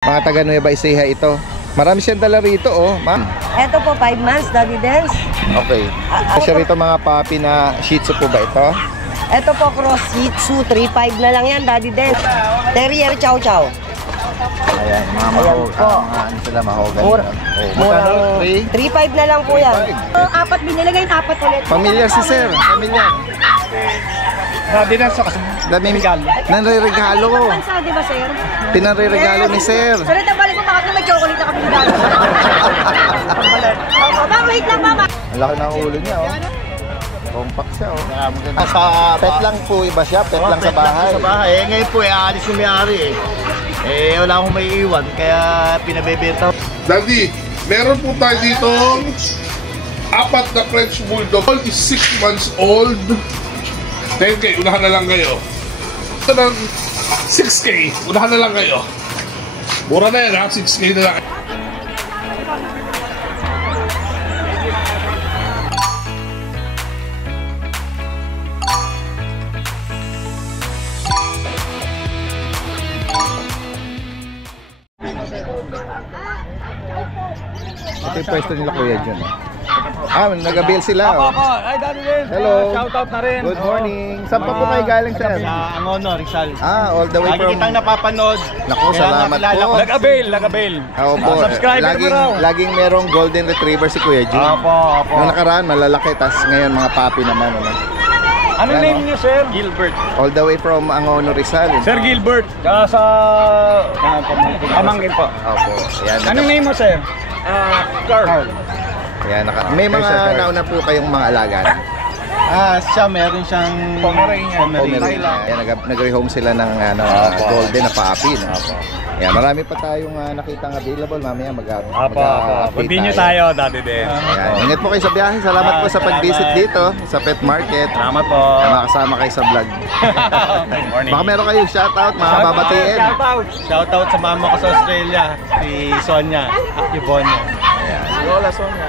Mga taga Nueva Ecija ito. Marami siyang dala rito, oh, ma'am. Ito po, 5 months, Daddy Dance. Okay. Kasi rito mga puppy na Shih Tzu po ba ito? Ito po, Cross Shih Tzu, 3.5 na lang yan, Daddy Dance. Terrier Chow Chow. Ayan, mga ano sila, mahogan. Mura. 3.5 na lang po yan. Apat binili ngayon, apat ulit. Familiar si sir, familiar. Daddy Dance sa regalo. Nanre-regalo. Pansa, di ba, sir? Pinanre-regalo ni sir. Sulit na balik ko, bakit na may chocolate na kami regalo? Ma'am, wait lang, mama. Ang laki ng ulo niya, oh. Compact siya, oh. Sa pet lang po iba siya, pet lang sa bahay. Sa bahay. Eh, ngayon po, aalis yung may-ari eh. Eh, wala akong may iwan, kaya pinabebenta. Daddy, meron po tayo dito 4 na French Bulldog. All is 6 months old. 10K, unahan na lang kayo. Ito ng 6K, unahan na lang kayo. Mura na yan ha, 6K na lang. Ito yung pwesto nila Kuya John. Nag-avail sila. Oh. Ay, Daddy Dance. Hello. Shoutout na rin. Good morning. Saan pa po kayo galing, sir? Angono, Rizal. All the way Lagi from... kitang napapanood. Naku, salamat po. Nag-avail. Opo. Subscriber mo raw. Laging merong golden retriever si Kuya John. Opo. Nung nakaraan, malalaki. Tas ngayon, mga puppy naman. Ano name niyo, sir? Gilbert. All the way from Angono, Rizal. Sir Gilbert. Sa Pamangkin po. Opo. Yan. Ano name mo, sir? Carl. Yan, may mga nauna po kayong mga alaga. Siya meron siyang Pomeranian. Yan, nag-rehome sila ng golden na puppy. Yan, marami pa tayong nakitang available. Mamaya mag-update Continue tayo, Daddy Dance. Yan, ingat po kayo sa biyahe. Salamat po sa pag-visit dito sa pet market. Salamat po. Makasama kayo sa vlog. Good morning. Baka meron kayong shoutout, mga babatiin. Shoutout sa mama ko sa Australia, si Sonia Yvonne. Lola Sonia.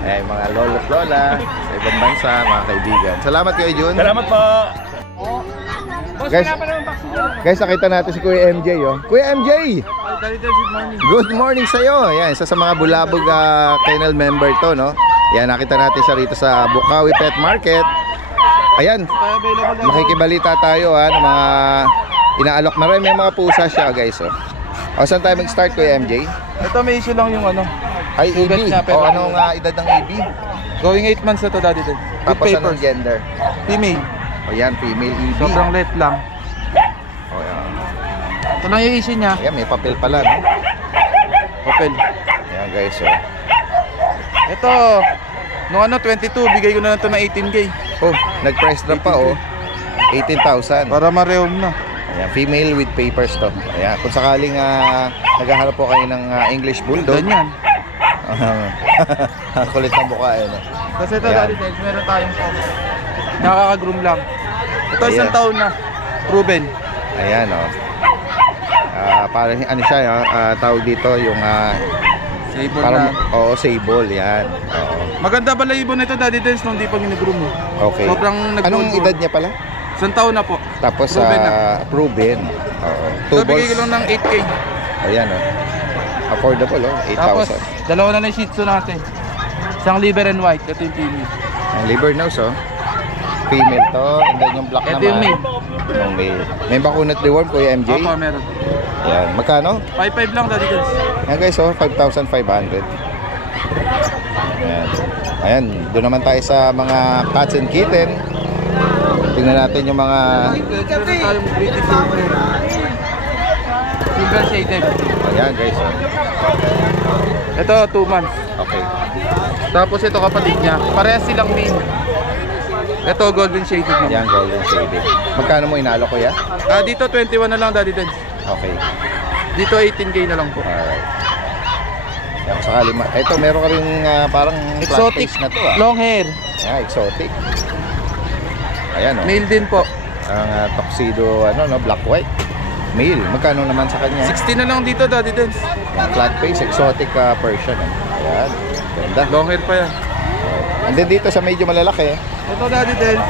Mga lolo at lola sa ibang bansa, mga kaibigan. Salamat kayo, Jun. Salamat po. Guys, nakita natin si Kuya MJ, oh. Kuya MJ! Good morning sa'yo. Yan, isa sa mga bulabog kennel member to, no? Yan, nakita natin siya rito sa Bukawi Pet Market. Ayan, makikibalita tayo, ng mga inaalok na rin. May mga pusa siya, guys, oh. Saan tayo mag-start, Kuya MJ? Ito may issue lang yung Ay, EB. Anong edad ng EB? going 8 months na to, Daddy Dance. With Tapos anong papers. gender? Female. Yan, female EB. Sobrang late lang. Yan. Ito lang yung issue niya. Ayan, may papel pala, no? Papel. Ayan, guys, oh. Ito, nung 22, bigay ko na lang ito ng 18K. Oh, nag-price drop pa, oh. 18,000. Para ma-rehome na. Ayan, female with papers to. Ayan, kung sakaling naghahanap po kayo ng English Bulldog. Ganyan. Ang kulit ng mukha, eh, no? Kasi ito, Ayan. Daddy Dance, meron tayong nakaka-groom lang. Ito, Ayan. isang taon na. Proven. Ayan, oh. Parang ano siya, tawag dito, yung Sable parang, na. oo, sable, yan. Oo. Maganda pala ibon nito, Daddy Dance, nung di pa ginagroom mo. Okay. Sobrang Anong edad niya pala? Isang taon na po. Tapos, Proven na. proven. Oo. Ito, bigay ko lang ng 8K. Ayan, oh. Affordable, oh. Tapos, 8,000. dalawa na Shih Tzu natin. Isang liver and white, ito yung female. Ang liver nose, oh. Female to, and then yung black Ito naman. yung male. Yung male. May bakunat deworm, Kuya MJ. Opo, meron. Yan. Magkano? 5.5 lang, Daddy Dance. Yan guys, oh, 5,500. Ayan. Ayan, doon naman tayo sa mga cats and kitten. Tingnan natin yung mga... Meron tayong British Silver. Silver shaded. Ayan guys, oh. Ito, 2 months. Okay. Tapos ito kapatid niya. Parehas silang main. Ito, golden shaded naman. Ayan, golden shaded. Magkano mo inalo, Kuya? Dito, 21 na lang, Daddy Dance. Okay. Dito, 18K na lang po. Alright. Yan, kung sakali ito, meron ka rin parang Exotic. flat face na to, Long hair. Ayan, exotic. Ayan, oh. Male din po. Ang tuxedo, black white. Male. Magkano naman sa kanya? 16 na lang dito, Daddy Dance. Yan, flat face, exotic Persian. Ayan, ganda. Long hair pa yan. And then dito sa medyo malalaki. Ito, Daddy Dance.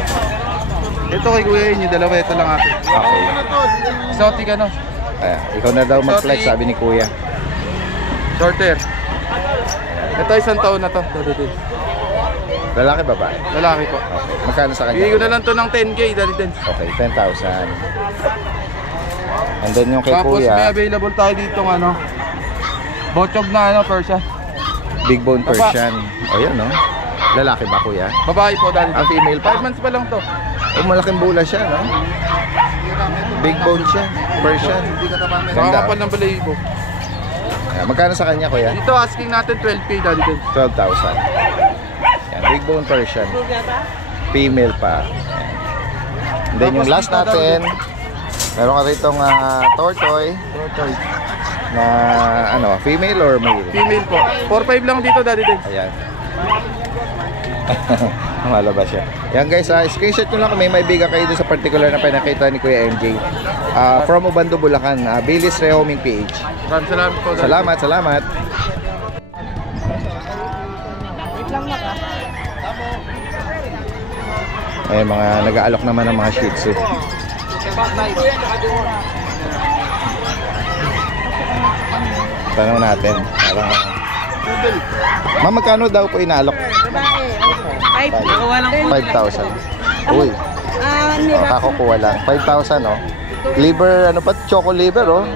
Ito kay Kuya yun, yung dalawa. Ito lang atin. Okay. Exotic Ikaw na daw mag-flex, sabi ni Kuya. Short hair. Ito, isang taon na to. Daddy Dens. Lalaki, babae? Lalaki po. Okay. Magkano sa kanya? Bigay ko na lang to ng 10K, Daddy Dens. Okay, 10,000. And then yung kay Tapos may Kuya, available tayo dito ng ano. Bochog na ano, Persia. Big Bone Persian. O yan, no? Lalaki ba, Kuya? Babae po, Daddy Ang Dens. female pa? 5 months pa lang to. Malaking bula siya, no? Big bone siya. Persian. Saka Ganda. kapal ng balayibo. Magkano sa kanya, Kuya? Dito asking natin 12K, Daddy Dens. 12,000. Yan, big bone Persian. Female pa. Yan. And then yung last natin, meron ka rito tortoise na ano, female or male? Female po. 4-5 lang dito, Daddy Dens. Ayan. Malabas siya. Yan guys, screenshot nyo lang kung may maibigan kayo dun sa particular na pinakita ni Kuya MJ. From Ubando, Bulacan. Bilis Rehoming PH. Maraming salamat po, Daddy Salamat, salamat. Ay, mga nag-aalok naman ng mga Shih Tzu. Tanong natin. Parang, ma'am, magkano daw po inaalok? 5,000. Uy. Kakukuha lang. 5,000, oh. Liver, ano pa? Choco liver, oh.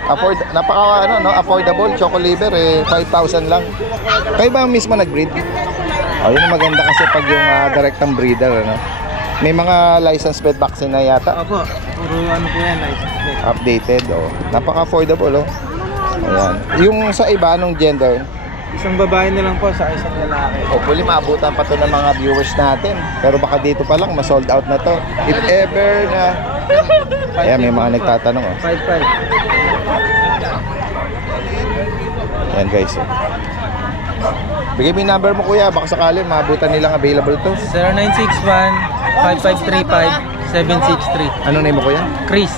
Affordable. Choco liver, 5,000 lang. Kayo ba mismo nag-breed? Oh, yun ang maganda kasi pag yung direktang breeder, ano. May mga license pet vaccine na yata. Opo, puro ano po yan, Updated, oh. Napaka-affordable, oh. Ayan. Yung sa iba, anong gender? Isang babae na lang po sa isang lalaki. Hopefully maabutan pa to ng mga viewers natin. Pero baka dito pa lang ma-sold out na to. If ever na. Ayan, may mga nagtatanong, oh. 5-5. Ayan guys, oh. Bigay mo yung number mo, Kuya. Baka sakali maabutan nilang available to. 0961-5535-763. Anong name mo, Kuya? Chris,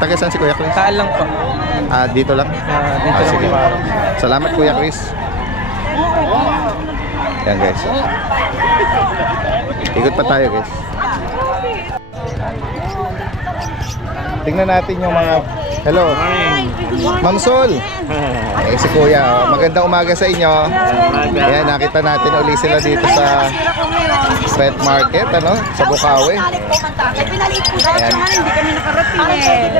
Taga saan si Kuya Chris? Kaal lang po. Dito lang? Dito lang Sige. po. Salamat, Kuya Chris. Yan guys. Ikot pa tayo, guys. Tingnan natin yung mga... Hello. Ma'am Sol. Si Kuya, oh. Magandang umaga sa inyo. Ayan, nakita natin uli sila dito sa pet market, ano? Sa Bukawi. Ayan. Hindi kami nakarating eh.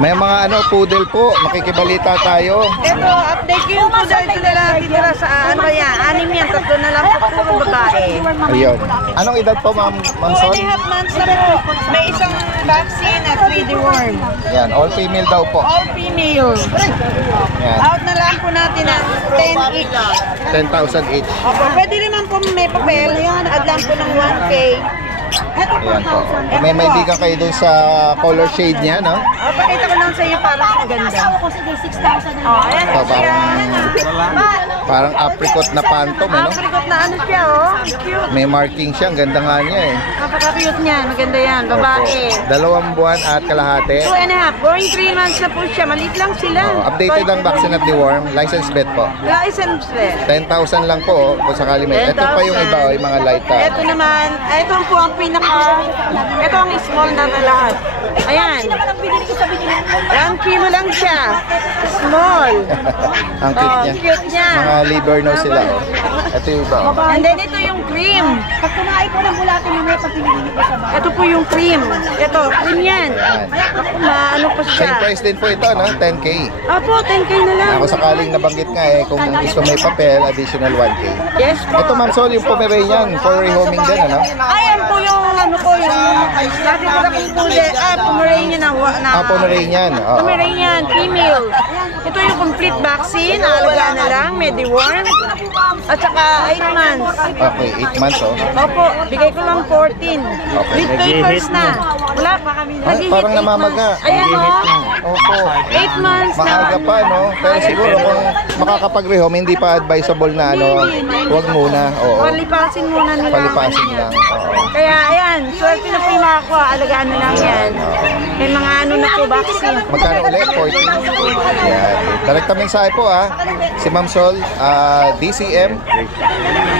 May mga poodle po. Makikibalita tayo. Ito, update ko yung poodle ko na lang titira sa ano yan. 6 yan, 3 na lang po puro babae. Ayun. Anong edad po, Ma'am Sol? 2.5 months na po. May isang vaccine at 3 deworm. Yan, all female daw po. All female. Yan, Out na lang po natin ang 10 each. 10,000 each. Opo, pwede naman po may papel. Add lang po ng 1K. Ayan po. May maibigan kayo dun sa color shade niya, no? Pakita ko lang sa iyo para ang ganda. Asawa ko sige 6,000 na. Oh, ayan. Ito, parang apricot na phantom, eh, no? Apricot na ano siya, oh. Cute. May marking siya. Ang ganda nga niya, eh. Napaka-cute niya. Maganda yan. Babae. Opo. 2 buwan at kalahati. 2.5. Going 3 months na po siya. Maliit lang sila. Updated ang vaccine at deworm. License vet po. License vet. 10,000 lang po, kung sakali may. Ito pa yung iba, yung mga light. Ito naman, ito po ang pinaka, ito ang small na lahat. Ayan. Ang binili ko sa binili ko. 1 kilo lang siya. Small. Ang cute niya. Cute niya. Mga liver nose sila, oh. Ito yung iba, oh. And then ito yung cream. Pag kumain ko ng bulate mamaya pag pinili ko sa bahay. Ito po yung cream. Ito, cream yan. Ayan. Ano po siya? Same price din po ito, no? 10K. Apo, 10K na lang. Ako sakaling nabanggit nga, kung gusto may papel, additional 1K. Yes po. Ito, Ma'am Sol, yung Pomeranian for rehoming din, ano? Ayan po yung ano ko, yung dati ko na kong pudel. Pomeranian na. Pomeranian. Oo. Pomeranian, female. Ito yung complete vaccine. Alagaan na lang, Mediworm. At saka 8 months. Okay, 8 months, oh. Opo, bigay ko lang 14. With papers na. Wala pa kami. Parang namamaga. Ayan o. Opo. 8 months na. Maaga pa, no? Pero siguro kung makakapag-rehome, hindi pa advisable na ano, huwag muna. Oo. Palipasin muna nila. Palipasin lang. Oo. Kaya ayan, swerte na po yung makakuha. Alagaan na lang yan. May mga ano na po, vaccine. Magkano ulit? 14. Yan. Direkta mensahe po si Ma'am Sol, DCM,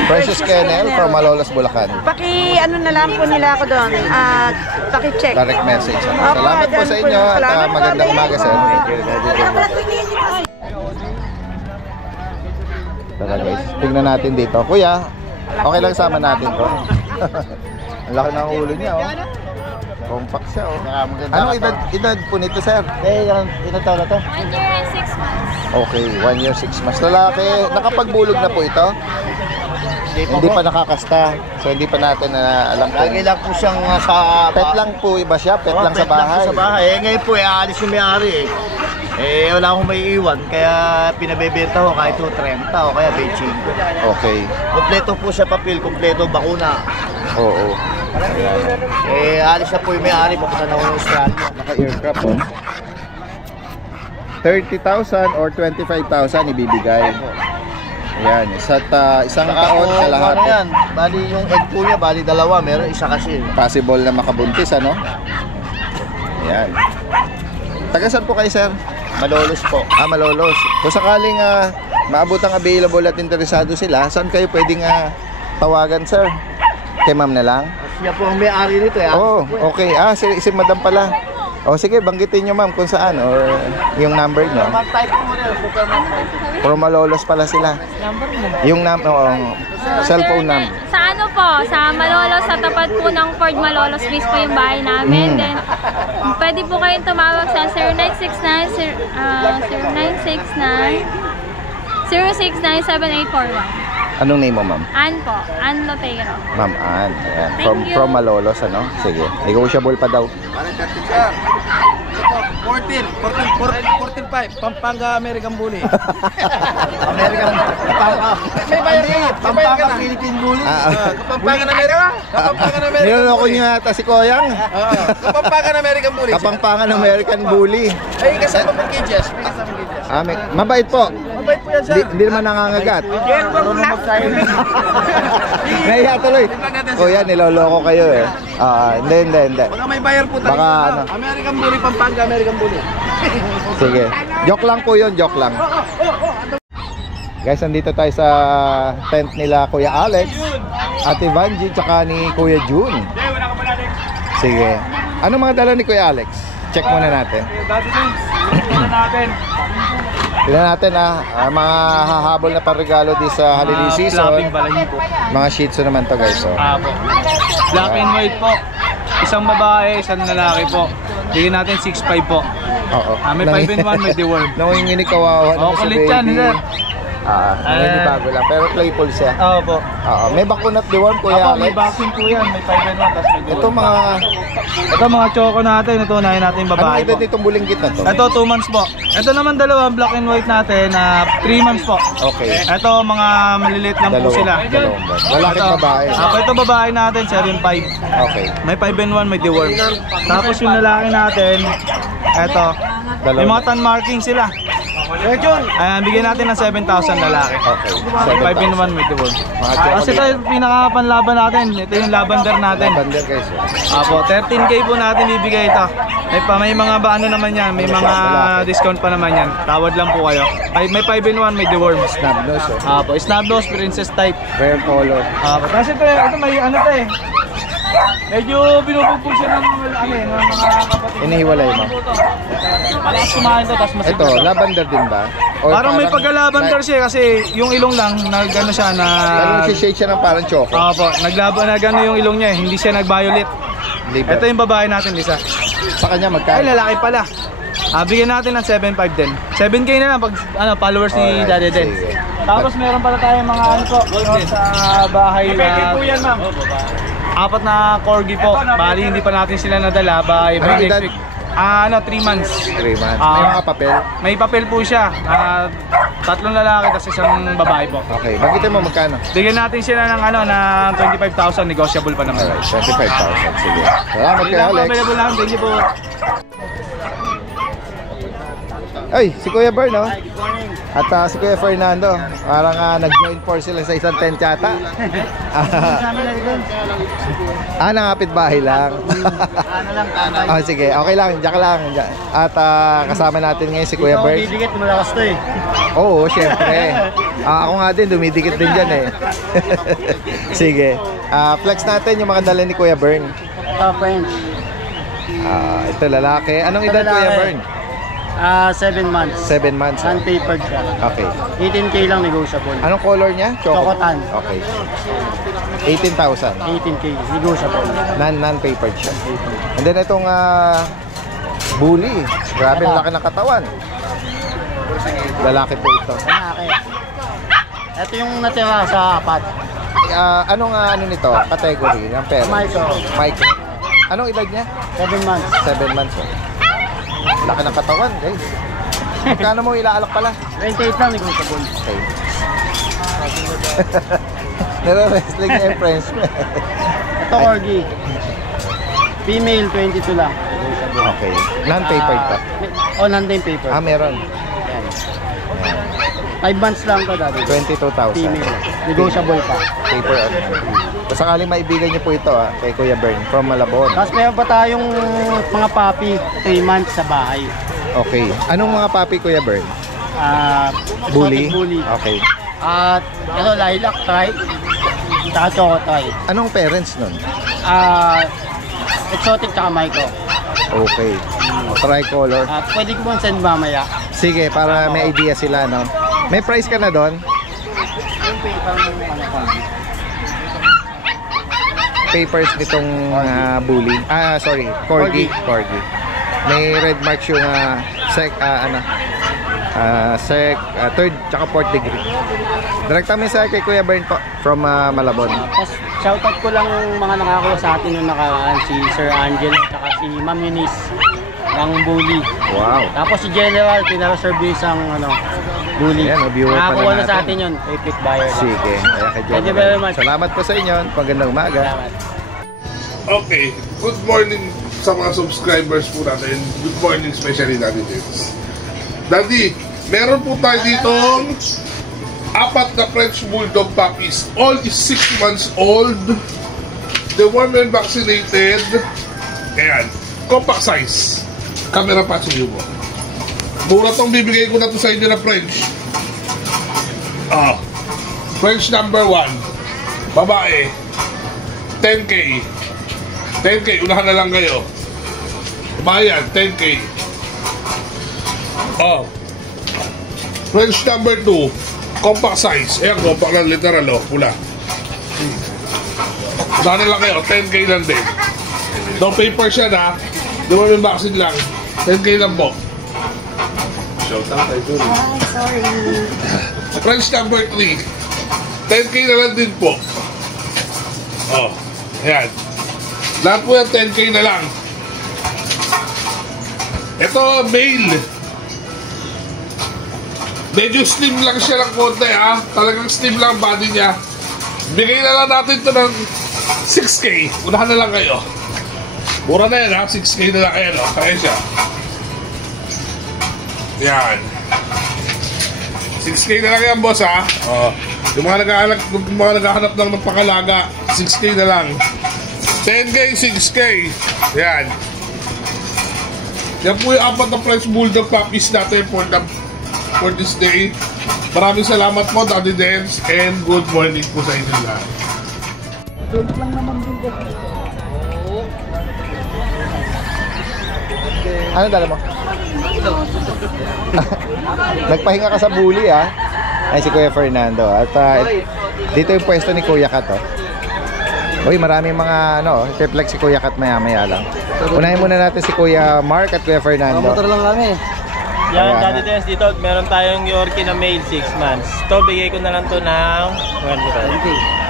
Precious Kennel from Malolos, Bulacan. Ano na lang po nila ako doon. Paki-check. Direct message. Opo, Salamat po dyan sa po. inyo at Salamat po, magandang thank umaga you. sir. Tara guys, tingnan natin dito. Kuya, okay lang sama natin to. Ang laki ng ulo niya oh. Compact siya oh. Anong edad po nito sir? Ilan taon na to? 1 year and 6 months. Okay, 1 year 6 months. Lalaki, nakapagbulog na po ito? Hindi pa nakakasta. So hindi pa natin alam po. Lagi lang po siyang sa... Pet lang po iba siya? Pet lang sa bahay? Sa bahay. Ngayon po, aalis yung may-ari wala akong may iwan, kaya pinabebenta ko kahit 2.30 o kaya 25. Okay. Kompleto po sa papel, kompleto bakuna. Oo. Alis na po yung may-ari, papunta na ng Australia. Naka-aircraft oh. 30,000 or 25,000 ibibigay. Ayan, isang taon sa lahat. Ano yan? Bali yung egg po niya, bali dalawa, meron isa kasi. Possible na makabuntis, ano? Ayan. Taga saan po kayo, sir? Malolos po. Malolos. Kung sakaling maabot ang available at interesado sila, saan kayo pwedeng tawagan, sir? Kay ma'am na lang? Siya po ang may-ari nito. Oh, okay. Si madam pala. O sige, banggitin nyo ma'am kung saan or yung number nyo. Mag-type mo rin, From Malolos pala sila. Yung cellphone number. Sa ano po, sa Malolos, sa tapat po ng Ford Malolos base po yung bahay namin. Then, pwede po kayong tumawag sa 0969-069-7841. Anong name mo ma'am? Ann po, Ann Lotero. Ma'am Ann. Ayan. Thank you. From Malolos, ano? Sige. Negotiable pa daw. 14.5, Pampanga American Bully. American. Pampanga Philippine Bully. Kapampangan America? Kapampangan American Niloloko nyo yata si Koyang. Kapampangan American Bully. Kapampangan American Bully. Ay, kasama mo Gidges. May kasama Gidges. Mabait po. Mabait po yan, sir. Hindi naman nangangagat. Nahiya tuloy. Kuya, niloloko kayo eh. Hindi. Baka may buyer po tayo. Baka ano. American Bully, Pampanga American Bully. Sige. Joke lang po yun, joke lang. Guys, nandito tayo sa tent nila Kuya Alex, Ate Vanji, tsaka ni Kuya June. Sige. Ano mga dala ni Kuya Alex? Check muna natin. Tignan natin mga hahabol na parregalo di sa holiday season. Mga shih tzu naman to guys. Po. Black and white po. Isang babae, isang lalaki po. Bigyan natin 6.5 po. Oo. May 5 and 1, may deworm. Nanginginig kawawa naman si kulit yan, baby. sir. Bago lang. Pero playful siya. Po. May bakunat deworm Kuya May Alex. vaccine po yan, may 5 and 1, tapos may deworm. Ito mga Ito mga choco natin, ito unahin natin Anong babae edad po. nitong bulinggit na to? Ito 2 months po. Ito naman dalawa, black and white natin, 3 months po. Okay. Ito mga maliliit lang po sila. Dalawang buwan. Lalaki at babae. Ito babae natin, 7.5. Okay. May 5 and 1, may deworm. Tapos yung lalaki natin, ito. May mga tan marking sila. Ayan, bigyan natin ng 7,000 lalaki. Okay. May 5 and 1, may deworm. Mga Kasi ito yung pinakapanlaban natin. Ito yung lavender natin. Lavender guys. Apo, 13K po natin bibigay ito. May mga ano naman yan, may mga discount pa naman yan. Tawad lang po kayo. May 5 and 1, may deworm. Snub nose. Apo, snub nose, princess type. Rare color. Apo, kasi ito may ano to eh. Medyo binubugbog siya ng mga kapatid. Inihiwalay mo. Malakas kumain to, tapos Ito, lavender din ba? Or Parang may pagka-lavender siya kasi yung ilong lang, nag-ano siya na... Nag-shade siya ng parang choco. Apo, nag-ano yung ilong niya eh, hindi siya nag-violet. Liver. Ito yung babae natin, Lisa. Sa kanya magkano? Ay, lalaki pala. Bigyan natin ng 7.5 din. 7K na lang pag followers ni Alright, Daddy din. sige. Tapos meron pala tayong mga ano po sa bahay na... po yan, ma'am. 4 na corgi po. Bali, hindi pa natin sila nadala. By Anong next edad? week. 3 months. 3 months. May mga papel? May papel po siya. 3 lalaki tapos isang babae po. Okay. Bagitin mo magkano? Bigyan natin sila ng ng 25,000, negotiable pa naman. Alright, 25,000. Sige. Salamat kay Alex. Available lang, thank you po. Ay, si Kuya Bern, no? Good morning. At si Kuya Fernando, parang nag-join force sila sa isang tent yata. Nangapit bahay lang. Sige, okay lang, diyan ka lang. At kasama natin ngayon si Kuya Bert. Didikit, malakas to eh. Oo, syempre. Ako nga din, dumidikit din dyan eh. Sige, flex natin yung mga dala ni Kuya Bern. French. Ito lalaki. Anong edad Kuya Bern? 7 months. 7 months. Non-papered siya. Okay. 18K lang negotiable. Anong color niya? Chocotan. Okay. 18,000. 18K, negotiable. Non-papered siya. And then itong bully. Grabe ang laki ng katawan. Lalaki po ito. Lalaki. Ito yung natira sa apat. Anong ano nito? Category ng pera? Micro. Anong edad niya? 7 months. 7 months. Laki ng katawan, guys. Magkano mo ilaalak pala? 28 lang, negotiable. Okay. Nare-wrestling niya yung friends. Ito, Corgi. Female, 22 lang. Okay. Non-papered pa. Non-paper. Meron. 5 months lang to dati. 22,000. Female. Negotiable pa. Paper. Kung sakaling maibigan niyo po ito kay Kuya Bern from Malabon. Tapos meron pa tayong mga puppy, 3 months sa bahay. Okay. Anong mga papi Kuya Bern? Bully. Okay. At lilac tri, tsaka choco tri. Anong parents nun? Exotic tsaka micro. Okay. Tricolor. Pwede ko bang send mamaya? Sige, para may idea sila, no? May price ka na doon? Yung paper ng Papers nitong bully. Sorry. Corgi. May red marks yung third tsaka fourth degree. Direkta mensahe kay Kuya Bern po from Malabon. Tapos shoutout ko lang yung mga nakakuha sa atin yung nakaraan, si Sir Angel at si Ma'am Eunice ng bully. Wow. Tapos si General, pinareserve yung isang bully. Ayan, viewer pa nakakuha na na sa natin. atin yun, epic buyer. Sige. Kaya kay Thank you very much. Salamat po sa inyo. Magandang umaga. Salamat. Okay, good morning sa mga subscribers po natin. Good morning, especially Daddy James. Daddy, meron po tayo dito 4 na French Bulldog puppies. All is 6 months old. The women vaccinated. Ayan, compact size. Camera pa sa mo. Mura tong bibigay ko na to sa inyo na French. French number 1. Babae. 10K. 10K, unahan na lang kayo. Bayan, 10K. French number 2, compact size. Ayan, compact lang, literal, pula. Unahan na lang kayo, 10K lang din. No paper siya na, di mo may vaccine lang. 10K lang po. Sorry. French number 3, 10K na lang din po. Ayan. Lahat po yan, 10K na lang. Ito, male. Medyo slim lang siya ng konti, Talagang slim lang body niya. Bigay na lang natin ito ng 6K. Unahan na lang kayo. Mura na yan, 6K na lang. Ayan, kaya siya. Yan. 6K na lang yan, boss, Yung mga naghahanap lang ng pangalaga, 6K na lang. 10K, 6K. Yan. Yan po yung 4 na French Bulldog puppies natin for this day. Maraming salamat po, Daddy Dance, and good morning po sa inyo lahat. Ano dala mo? Nagpahinga ka sa bully, Ay, si Kuya Fernando. At dito yung pwesto ni Kuya Kat, Uy, maraming mga reflex si Kuya Kat maya lang. Unahin muna natin si Kuya Mark at Kuya Fernando. Motor lang kami. Yan, Daddy Dance, dito meron tayong Yorkie na male 6 months. Ito, bigay ko na lang to ng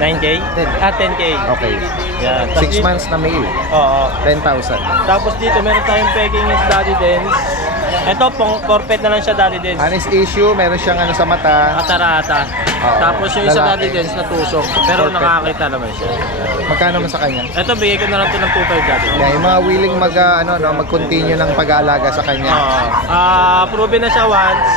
9K? 10K. Okay. Yan. 6 months na male. Oo. 10,000. Tapos dito meron tayong Peking Daddy Dance. Ito, corpet na lang siya, Daddy Dance. Honest issue, meron siyang sa mata. Atarata. Oo. Tapos yung isa Lalaki. Daddy Dance na tusok. Pero Corpet. nakakita naman siya. Magkano mo sa kanya? Ito, bigay ko na lang to ng 2.5 Daddy Dance. Yeah, yung mga willing mag-continue ng pag-aalaga sa kanya. Proven na siya once.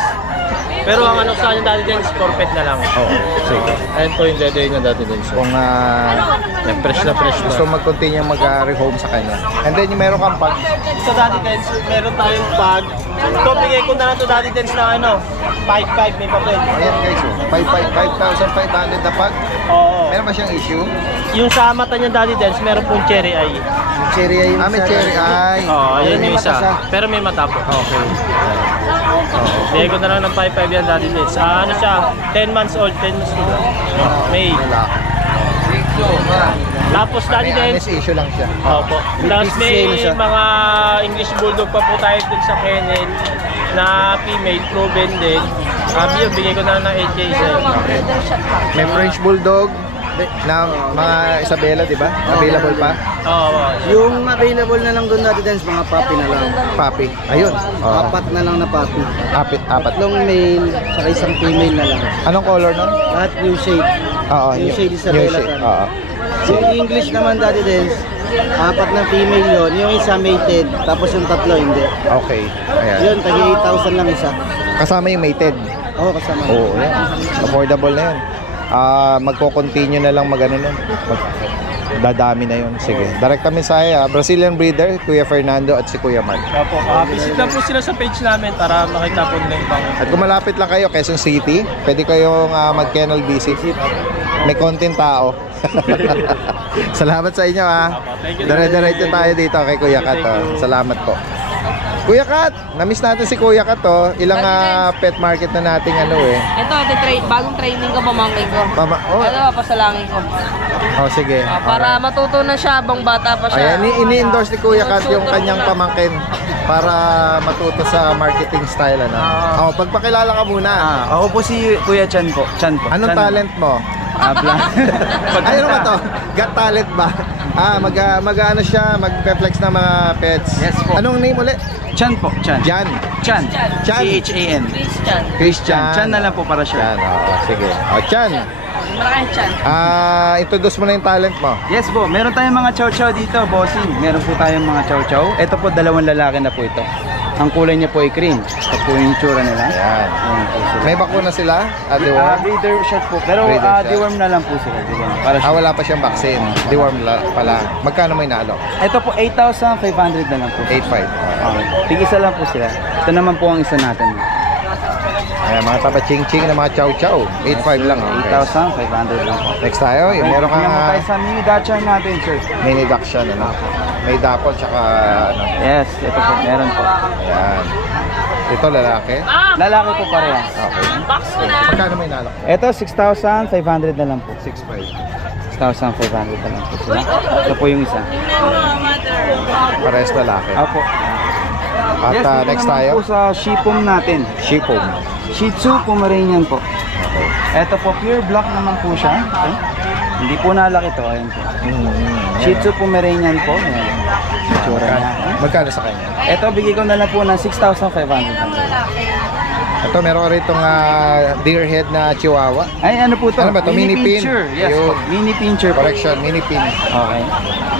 Pero ang ano sa kanya dati din, scorpet na lang. Oo, sige. Ayun po yung dede niya dati din. Kung Yan, fresh na fresh gusto na. mag-continue mag-rehome sa kanya. And then yung meron kang pag Sa dati din, meron tayong bag. Ito, bigay ko na lang to dati din na ano, 5.5 may papel. ayan guys, 5,500 na pag. Oo. Meron ba siyang issue? Yung sa mata niya dati din, meron pong cherry eye. Cherry eye. May cherry eye. Oo, ayun May yung mata siya. isa. Pero may mata po. Okay. Bigay ko na lang ng 5.5 yan dati din. Ano siya, 10 months old, 10 months old. May. Lalaki. Tapos dati May din, honest issue lang siya. opo. Tapos may mga English Bulldog pa po tayo dun sa kennel na female, proven din. Yun, bigay ko na lang ng 8K isa yun. May French Bulldog na mga Isabela, di ba? Available pa? Oo. Yung available na lang doon natin dance, mga puppy na lang. Papi. Ayun. Oh. Apat na lang na puppy. Apat. Tatlong male, saka isang female na lang. Anong color nun? Lahat new shade. Oo, New shade new Isabela. shade. Oo. Yung English naman dati dance, apat na female yon. Yung isa mated, tapos yung tatlo hindi. Okay. Ayan. Yun, tagi 8,000 lang isa. Kasama yung mated. Oo, kasama. Oo, yan. Affordable na yan. Magko-continue na lang magano nun. Dadami na yun. Sige. Direkta mensahe Brazilian breeder, Kuya Fernando at si Kuya Mark. Opo. Visit lang po sila sa page namin para makita po nila yung ibang. At kung malapit lang kayo, Quezon City, pwede kayong mag-kennel visit. May konting tao. Salamat sa inyo Thank you. Dire-diretso tayo dito kay Kuya Kat. Salamat po. Kuya Kat, na-miss natin si Kuya Kat Ilang pet market na nating Ito, bagong training ko, pamangkin ko. Pasalangin ko. sige. Para matuto na siya habang bata pa siya. Ayan, ini-endorse ni Kuya Kat yung kanyang pamangkin para matuto sa marketing style. Pagpakilala ka muna. Ako po si Kuya Chan po. Anong talent mo? Ay, ano ba to? Got talent ba? Mag-ano siya, mag-flex ng mga pets. Yes po. Anong name ulit? Chan po, Chan. Jan. Chan. Chan. C-H-A-N. Christian. Christian. Chan na lang po para sure. Chan, sige. Chan. Maraming chan. Introduce mo na yung talent mo. Yes po, meron tayong mga chow-chow dito, bossing. Meron po tayong mga chow-chow. Ito po, 2 lalaki na po ito. Ang kulay niya po ay cream. Ito po yung itsura nila. Ayan. Ayan po sila. May bakuna sila? Deworm? Breeder shot po. Pero Breeder shot. deworm na lang po sila. Deworm. Para Wala pa siyang vaccine. Deworm pala. Magkano may naalok? Ito po, 8,500 na lang po. 8.5. Tig-isa lang po sila. Ito naman po ang isa natin. Ayan, mga tapa-ching-ching na mga chow-chow. 8.5 lang. 8,500 lang po. Next tayo, yung meron kang Tingnan mo tayo sa mini Dachshund natin, sir. mini dachshund, May dapol, tsaka Yes, ito po, meron po. Ayan. Ito lalaki. Lalaki po parehas. Okay. Magkano may nalak? Ito, 6,500 na lang po. 6.5. 6,500 na lang po sila. Ito po yung isa. Parehas lalaki. Opo. At Yes, dito next naman tayo, po sa Shipom natin. Shipom. Shih Tzu Pomeranian po. Ito po, pure black naman po siya. Okay. Hindi po nalaki to. Ayan po. Shih Tzu Pomeranian po. Ayan. Itsura niya. Magkano sa kanya? Ito, bigay ko na lang po ng 6,500. Ito, meron ka ritong deer head na chihuahua. Ay, ano po to? Ano ba to? Mini pin? pincher. Yes Yun. po. Mini pincher po. Correction, mini pin. Okay.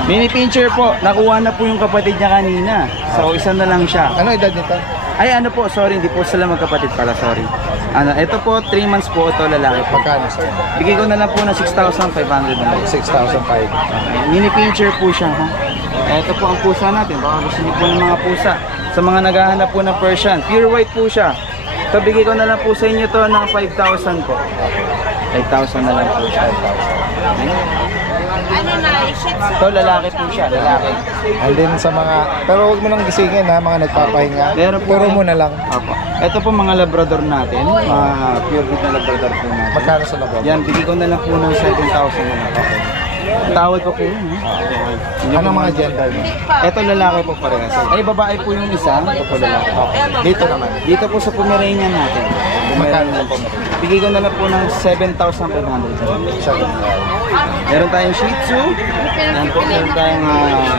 Mini pincher po. Nakuha na po yung kapatid niya kanina. So, isa na lang siya. Ano edad nito? Ay, ano po, sorry, hindi po sila magkapatid pala, sorry. Ito po, 3 months po, ito lalaki po. Magkano sa kanya? Bigay ko na lang po ng 6,500 na lang. 6,500. Mini pincher po siya, ha? Ito po ang pusa natin, baka gusto niyo po ng mga pusa. Sa mga naghahanap po ng Persian, pure white po siya. So, bigay ko na lang po sa inyo to ng 5,000 po. 5,000 na lang po siya. Ito, lalaki po siya, lalaki. And then sa mga, pero huwag mo nang gisingin mga nagpapahinga. Meron po Puro kayo. mo na lang. Opo. Ito po mga labrador natin, mga pure breed na labrador po natin. Magkano sa lababo? Yan, bigay ko na lang po ng 7,000 na lang. Okay. Tawad pa po yun. Anong mga gender mo? Ito lalaki po parehas. Ay, babae po yung isa. Ito po lalaki. Dito naman. Dito po sa Pomeranian natin. Magkano na po? Bigay ko na lang po ng 7,500. Meron tayong Shih Tzu. Yan po, meron tayong...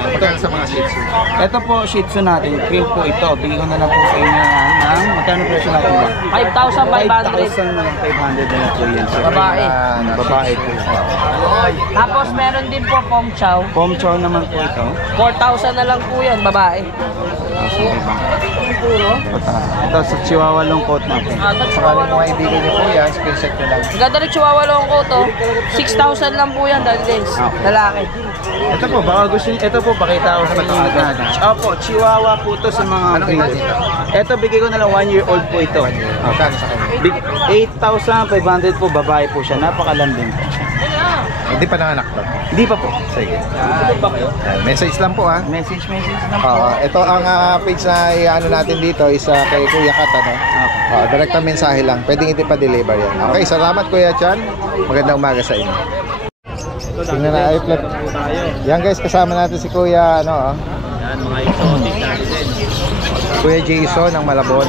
Magkano sa mga Shih Tzu? ito po, Shih Tzu natin. Cream po ito. Bigay ko na lang po sa inyo ng... Magkano presyo natin ba? 5,500. 5,500 na lang po yan. sir. Babae. Babae po. Tapos meron din po Pom Chow. Pom Chow naman po ito. 4,000 na lang po yan, babae. Sige ba? Ito sa Chihuahua long coat natin. Sakaling mga ibigan niyo po yan, screenshot nyo lang. Ganda rin Chihuahua long coat, oh. 6,000 lang po yan, Daddy Dance. Lalaki. Ito po, baka gusto niyo, ito po, pakita ko sa inyo ito. Opo, Chihuahua po ito sa mga... Anong edad ito? Ito, bigay ko na lang 1 year old po ito. Magkano sa kanya? 8,500 po, babae po siya. Napakalambing po siya. Hindi pa nanganak to. Hindi pa po. Sige. Message lang po ha. Message lang po. Ito ang page na i-ano natin dito is kay Kuya Kat, ano? Direct na mensahe lang. Pwedeng hindi pa deliver yan. Okay, salamat Kuya Chan. Magandang umaga sa inyo. Tingnan na ay flat. Yan guys, kasama natin si Kuya ano, Yan, mga exotic natin din. Kuya Jason ng Malabon.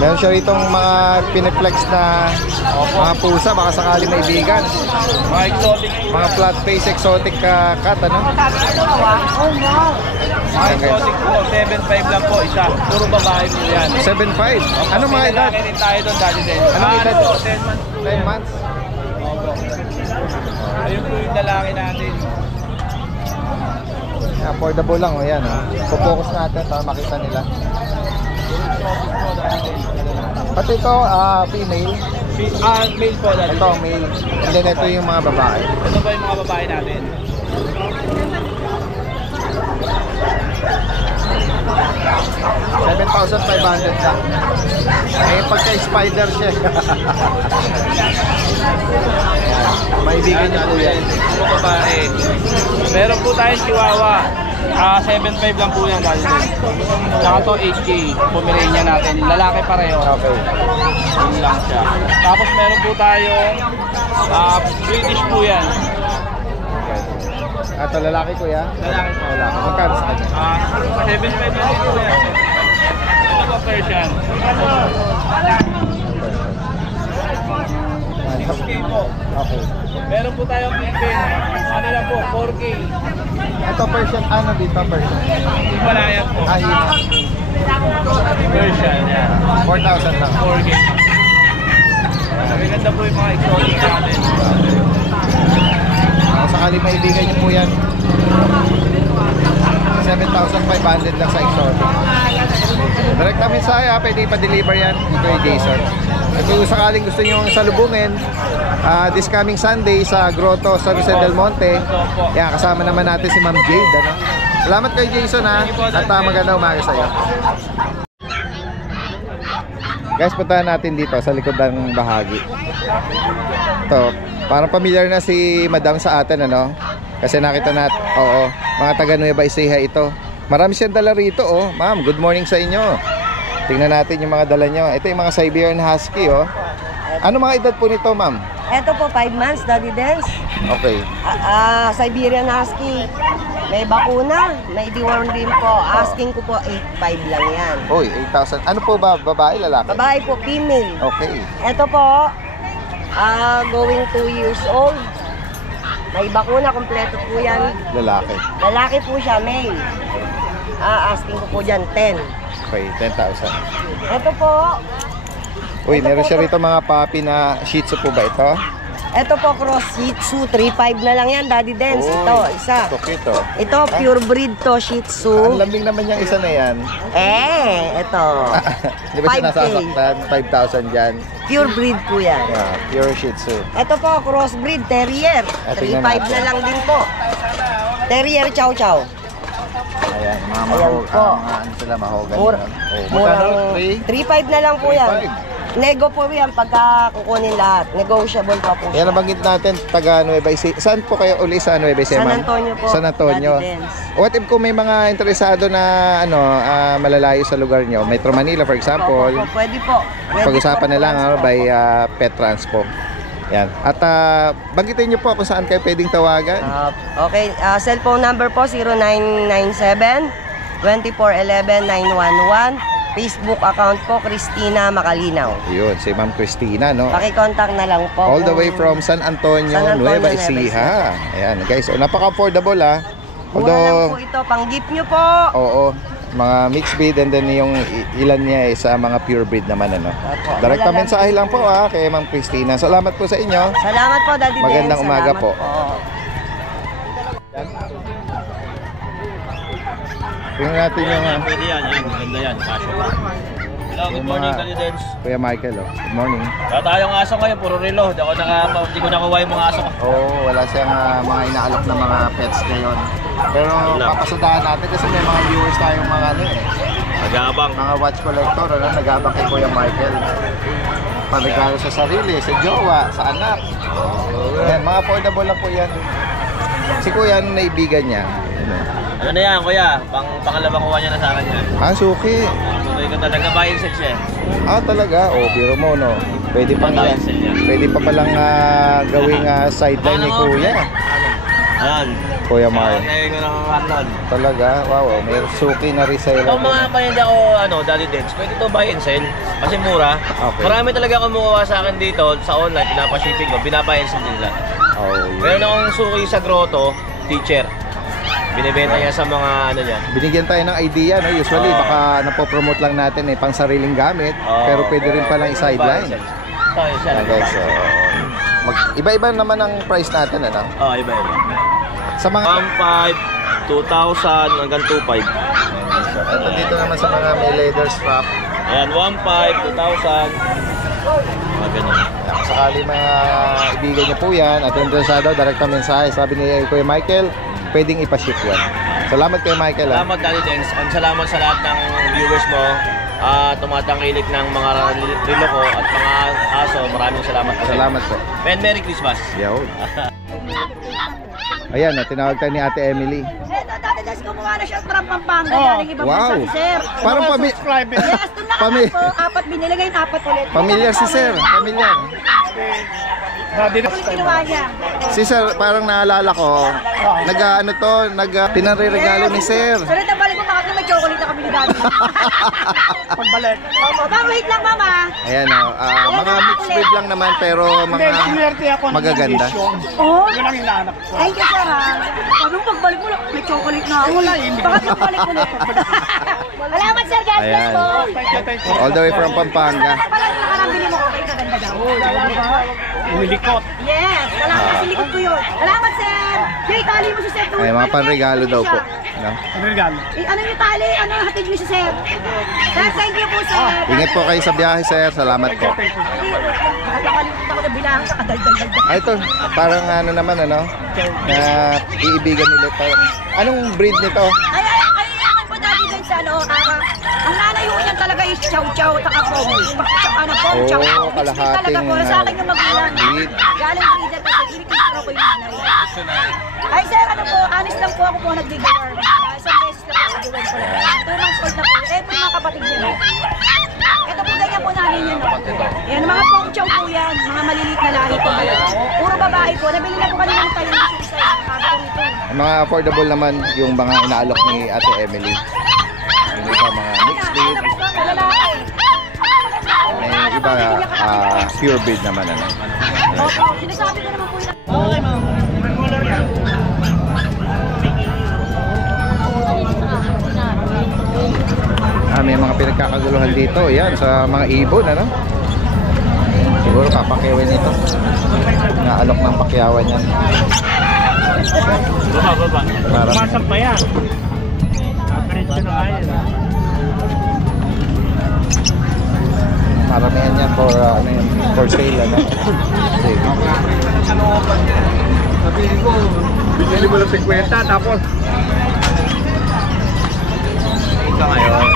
Meron siya rito mga piniflex na mga pusa, baka sakali may bigan. Mga exotic. Mga flat face exotic cat, ano? Mga exotic po, 7.5 lang po isa. Puro babae po yan. 7.5. Ano mga edad? Lalaki din tayo doon, Daddy din. Anong edad? Po, 10 months po 10 months. Ayun po yung lalaki natin. Affordable lang, o yan. Focus natin para makita nila. Pati ito, female. Male po, Daddy. Ito, male. And then ito yung mga babae. Ito po yung mga babae natin. 7,500 lang. Eh, pagka-spider siya. Maibigan niya po yan. Ito babae. Meron po tayong Chihuahua. 7.5 lang po yan, Daddy. Saka to 8K. Pomeranian natin. Lalaki pareho. Okay. Yun lang siya. Tapos meron po tayong British po yan. Ito, lalaki ko yan. Lalaki po. Lalaki. Magkano sa kanya? 7.5 lang po yan. Ito po Persian. 6K po. Okay. Meron po tayong Pippin. Ano lang po, 4K. Ito, Persian. Ano dito, Persian? Himalayan po. Hina. Persian, yan. 4,000 lang. 4K. Maganda po yung mga exotic natin. Sakali maibigan niyo po yan. 7,500 lang sa exotic. Direct na mensahe ha, pwede pa-deliver yan dito kay Jason. At kung sakaling gusto nyo salubungin, this coming Sunday sa Grotto San Jose del Monte, yan, kasama naman natin si Ma'am Jade. Ano? Salamat kay Jason ha, at magandang umaga sa iyo. Guys, puntahan natin dito sa likod ng bahagi. Ito, parang familiar na si Madam sa atin, ano? Kasi nakita natin, oo, mga taga Nueva Ecija ito. Marami siyang dala rito, oh. Ma'am, good morning sa inyo. Tingnan natin yung mga dala nyo. Ito yung mga Siberian Husky, oh. Ano mga edad po nito, ma'am? Ito po, 5 months, Daddy Dance. Okay. Siberian Husky. May bakuna, may deworm din po. Asking ko po, 8.5 lang yan. Uy, 8,000. Ano po ba? Babae, lalaki? Babae po, female. Okay. Ito po, going 2 years old. May bakuna, kompleto po yan. Lalaki. Lalaki po siya, male. Asking ko po dyan, 10. Okay, 10,000. Ito po. Uy, meron siya rito mga puppy na Shih Tzu po ba ito? Ito po, cross Shih Tzu. 3.5 na lang yan, Daddy Dance. Uy, Ito, isa. Ito, cute, oh. Ito, pure breed to, Shih Tzu. Ang lambing naman yung isa na yan. Ito. Di ba siya 5K. nasasaktan? 5,000 dyan. Pure breed po yan. Yeah, pure Shih Tzu. Ito po, crossbreed, terrier. Tingnan 3.5 natin. na lang din po. Terrier chow chow. Ayan, mga Ayan po. mga ano sila, mahogan. Mura. Magkano? 3.5 na lang po yan. 3.5. Nego po yan pagka kukunin lahat. Negotiable pa po. Yan, nabanggit natin, taga Nueva Ecija. Saan po kayo uli sa Nueva Ecija, San ma'am? Antonio po. San Antonio. Daddy Dance. What if kung may mga interesado na malalayo sa lugar nyo? Metro Manila, for example. Opo, pwede po. Pag-usapan na lang by Pet Transpo. Yan. At banggitin nyo po kung saan kayo pwedeng tawagan. Okay, cellphone number po 0997-2411-911. Facebook account po, Christina Macalinaw. Yun, si Ma'am Christina, no? Paki-contact na lang po. All the way from San Antonio, Nueva Ecija. Ayan, guys. So, napaka-affordable, ha? Mura lang po ito. Pang-gift nyo po. Oo. Mga mixed breed and then yung ilan niya sa mga pure breed naman, ano? Direct na mensahe lang po, ha? Kay Ma'am Christina. Salamat po sa inyo. Salamat po, Daddy Dance. Magandang umaga Salamat po. Tingnan natin yung Pwede yan, maganda yan. Kasyo. Hello, good morning, Kalidens. Kuya Michael, good morning. Wala tayong aso ngayon, puro relo. Hindi ko nakuha yung mga aso ko. Wala siyang mga inaalok na mga pets ngayon. Pero papasadahan natin kasi may mga viewers tayong mga Nag-aabang. mga watch collector, nag-aabang kay Kuya Michael. Panregalo sa sarili, sa jowa, sa anak. Yan, mga affordable lang po yan. Si Kuya, naibigan niya. Ano na yan, kuya? Pangalawang kuha niya na sa akin yan. Suki. Tuloy ko talaga buy and sell siya. Talaga? Biro mo, no? Pwede pang yan. Pwede pa palang gawing sideline ni Kuya. Ayan. Kuya Mar. Ngayon ko ng Arnold. Talaga? Wow, may suki na resale. Kung mga paninda ko, Daddy Dens, pwede ito buy and sell. Kasi mura. Okay. Marami talaga kumukuha sa akin dito sa online, pinapa-shipping ko, binabay and sell nila. Meron akong suki sa grotto, teacher. Binibenta niya sa mga niya. Binigyan tayo ng idea, no? Usually baka napopromote lang natin pang sariling gamit, pero pwede rin palang i-sideline. Okay, so iba-iba naman ang price natin, ano? Iba-iba. Sa mga 1,500, 2,000 hanggang 2,500. So, ito dito naman sa mga may leather strap. Ayan, 1,500, 2,000. Mga ganyan. Sakali mga ibigan niyo po yan at interesado, direct na mensahe. Sabi ni Kuya Michael, pwedeng ipaship yan. Salamat kay Michael. Salamat, Daddy Dens. Salamat sa lahat ng viewers mo. Tumatangkilik ng mga relo ko at mga aso. Maraming salamat po. Salamat po. And Merry Christmas. Yo. Ayan, tinawag tayo ni Ate Emily. Dati Des, kumuha na siya from Pampanga. Galing ibang bansa si Sir. Parang Yes, doon na po. 4 binili, ngayon 4 ulit. Familiar si Sir. Familiar. Ulit kinuha niya. Si Sir, parang naalala ko, pinare-regalo ni Sir. Pero nabalik ko bakit na may chocolate na kami ni Daddy. Pagbalik. Ma'am, wait lang, Mama. Ayan, mga mixed breed lang naman pero mga magaganda. Yun ang hinahanap ko. Thank you, Sir, ha. Sabi mo, pagbalik mo, may chocolate na ako. Bakit pagbalik ulit? Salamat, Sir. God bless po. Thank you. All the way from Pampanga. Pala yung nakarambili mo ko, kayo kaganda daw. Umilikot. Yes, salamat. Silikot ko yun. Salamat, Sir. Jay, tali mo si Sir. Ay, mga panregalo daw po. No? Regalo. Ano yung tali? Ano hatid mo si Sir? Sir, thank you po, Sir. Ingat po kayo sa biyahe, Sir. Salamat po. Nakalimutan ko na bilang sa kadal-dal-dal. Ito, parang ano naman, na iibigan nila. Anong breed nito? Ay, naman po dati din sa ang nanay ho niyan talaga is chow-chow, taka pom. Chow. Kalahating talaga po. Sa akin yung magulang. breed. Galing breeder kasi inikintro ko yung nanay. Ay, Sir, honest lang po ako po nag-giveaway. Isang beses lang ako nag-giveaway ko lang. 2 months old na po. Ito yung mga kapatid niya. Ito po ganyan po namin yun. Yan, mga pong chow po yan. Mga maliliit na lahi po. Puro babae po. Nabili na po kanina ng tayo ng isa. Mga affordable naman yung mga inaalok ni Ate Emily. Yung iba mga mixed breed. May iba pure breed naman. Sinasabi ko naman po yun. Okay, ma'am. May mga pinagkakaguluhan dito. Yan, sa mga ibon, siguro papakiwin ito. Naalok ng pakyawan yan. Baba. Masang pa yan. Maramihan yan for sale, Sabihin ko, binili mo lang 50, tapos ito ngayon.